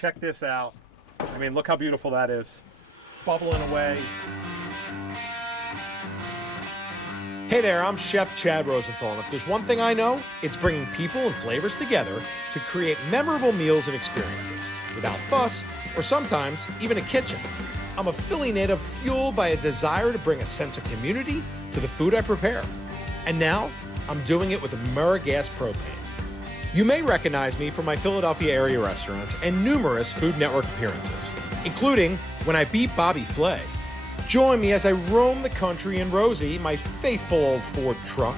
check this out. I mean, look how beautiful that is. Bubbling away. Hey there, I'm Chef Chad Rosenthal, and if there's one thing I know, it's bringing people and flavors together to create memorable meals and experiences without fuss or sometimes even a kitchen. I'm a Philly native fueled by a desire to bring a sense of community to the food I prepare. And now, I'm doing it with AmeriGas Propane. You may recognize me from my Philadelphia area restaurants and numerous Food Network appearances, including when I beat Bobby Flay. Join me as I roam the country in Rosey, my faithful old Ford truck.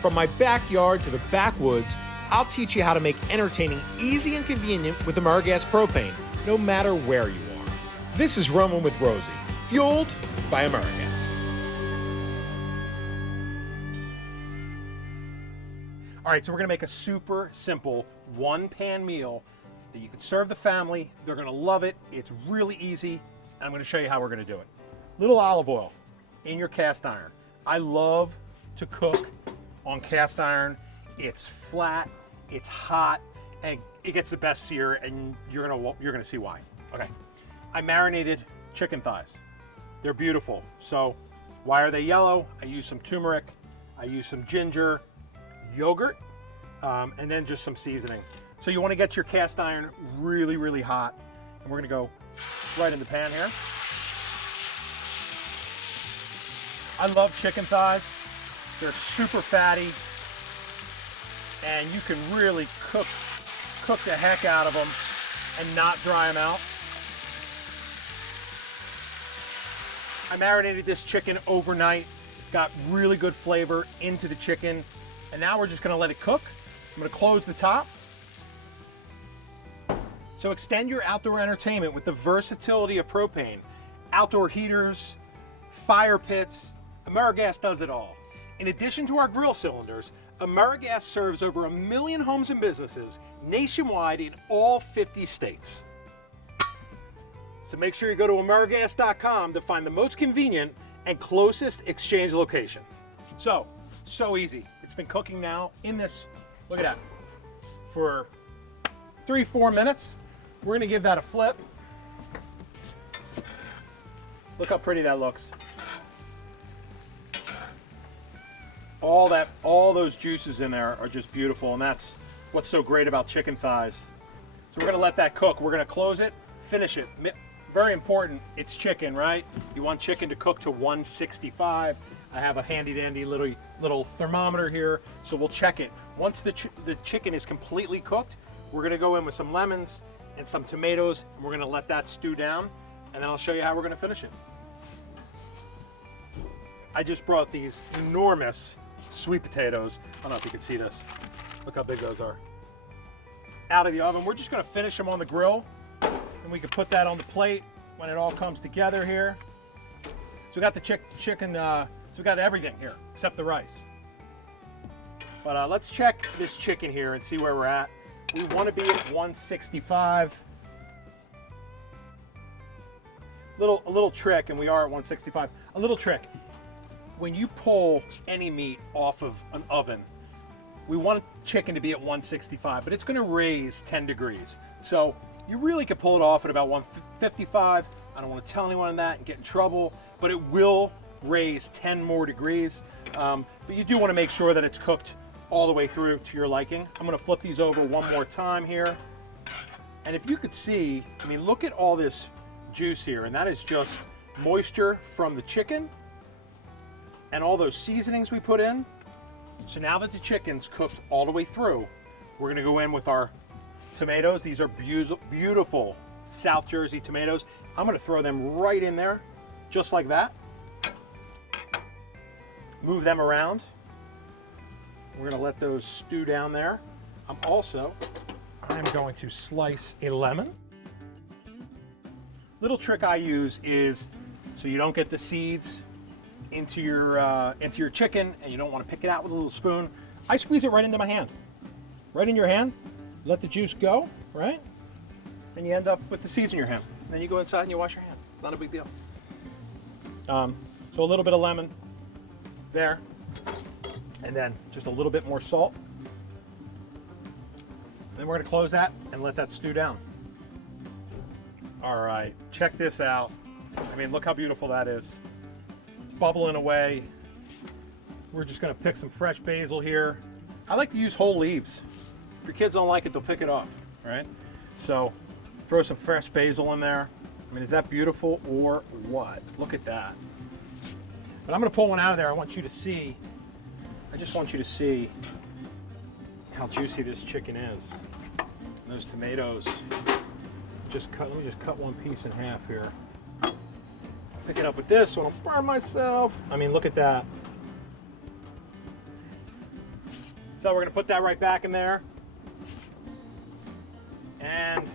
From my backyard to the backwoods, I'll teach you how to make entertaining easy and convenient with AmeriGas Propane, no matter where you are. This is Roaming with Rosey, fueled by AmeriGas. All right, so we're gonna make a super simple one-pan meal that you can serve the family. They're gonna love it. It's really easy, and I'm gonna show you how we're gonna do it. Little olive oil in your cast iron. I love to cook on cast iron. It's flat, it's hot, and it gets the best sear, and you're gonna see why. Okay, I marinated chicken thighs. They're beautiful. So why are they yellow? I use some turmeric, I use some ginger, yogurt, and then just some seasoning. So you want to get your cast iron really, really hot, and we're gonna go right in the pan here. I love chicken thighs. They're super fatty, and you can really cook the heck out of them and not dry them out. I marinated this chicken overnight, got really good flavor into the chicken, and now we're just gonna let it cook. I'm gonna close the top. So extend your outdoor entertainment with the versatility of propane. Outdoor heaters, fire pits, AmeriGas does it all. In addition to our grill cylinders, AmeriGas serves over 1 million homes and businesses nationwide in all 50 states. So make sure you go to AmeriGas.com to find the most convenient and closest exchange locations. So easy. It's been cooking now in this, look at that, for 3-4 minutes. We're gonna give that a flip. Look how pretty that looks. All those juices in there are just beautiful, and that's what's so great about chicken thighs. So we're gonna let that cook. We're gonna close it, finish it. Very important, it's chicken, right? You want chicken to cook to 165. I have a handy dandy little thermometer here, so we'll check it. Once the chicken is completely cooked, we're gonna go in with some lemons and some tomatoes, and we're gonna let that stew down, and then I'll show you how we're gonna finish it. I just brought these enormous sweet potatoes. I don't know if you can see this. Look how big those are. Out of the oven. We're just gonna finish them on the grill, and we can put that on the plate when it all comes together here. So we got the chicken, so we got everything here except the rice. But let's check this chicken here and see where we're at. We want to be at 165. A little trick, and we are at 165. A little trick. When you pull any meat off of an oven, we want chicken to be at 165, but it's going to raise 10 degrees. So you really could pull it off at about 155. I don't want to tell anyone that and get in trouble, but it will raise 10 more degrees. But you do want to make sure that it's cooked all the way through to your liking. I'm going to flip these over one more time here. And if you could see, I mean, look at all this juice here, and that is just moisture from the chicken and all those seasonings we put in. So now that the chicken's cooked all the way through, we're gonna go in with our tomatoes. These are beautiful South Jersey tomatoes. I'm gonna throw them right in there, just like that. Move them around. We're gonna let those stew down there. I'm going to slice a lemon. Little trick I use is, so you don't get the seeds into your chicken and you don't want to pick it out with a little spoon, I squeeze it right into my hand. Right in your hand, let the juice go, right? And you end up with the seeds in your hand. And then you go inside and you wash your hand. It's not a big deal. So a little bit of lemon there, and then just a little bit more salt. Then we're gonna close that and let that stew down. All right, check this out. I mean, look how beautiful that is. Bubbling away. We're just gonna pick some fresh basil here. I like to use whole leaves. If your kids don't like it, they'll pick it up, right? So throw some fresh basil in there. I mean, is that beautiful or what? Look at that. But I'm gonna pull one out of there. I want you to see, I just want you to see how juicy this chicken is. And those tomatoes, let me just cut one piece in half here. Pick it up with this so I don't burn myself. I mean, look at that. So we're gonna put that right back in there. And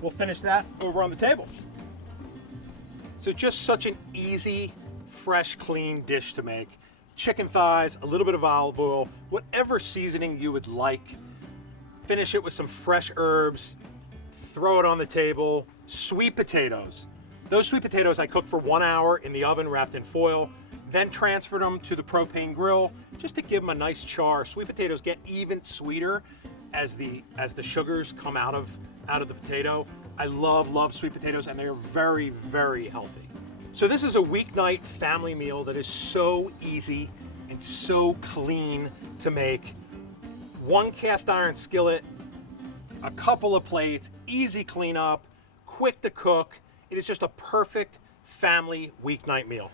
we'll finish that over on the table. So just such an easy, fresh, clean dish to make. Chicken thighs, a little bit of olive oil, whatever seasoning you would like. Finish it with some fresh herbs, throw it on the table. Sweet potatoes. Those sweet potatoes I cooked for 1 hour in the oven wrapped in foil, then transferred them to the propane grill just to give them a nice char. Sweet potatoes get even sweeter as the sugars come out of the potato. I love sweet potatoes, and they're very, very healthy. So this is a weeknight family meal that is so easy and so clean to make. One cast iron skillet, a couple of plates, easy cleanup, quick to cook. It is just a perfect family weeknight meal.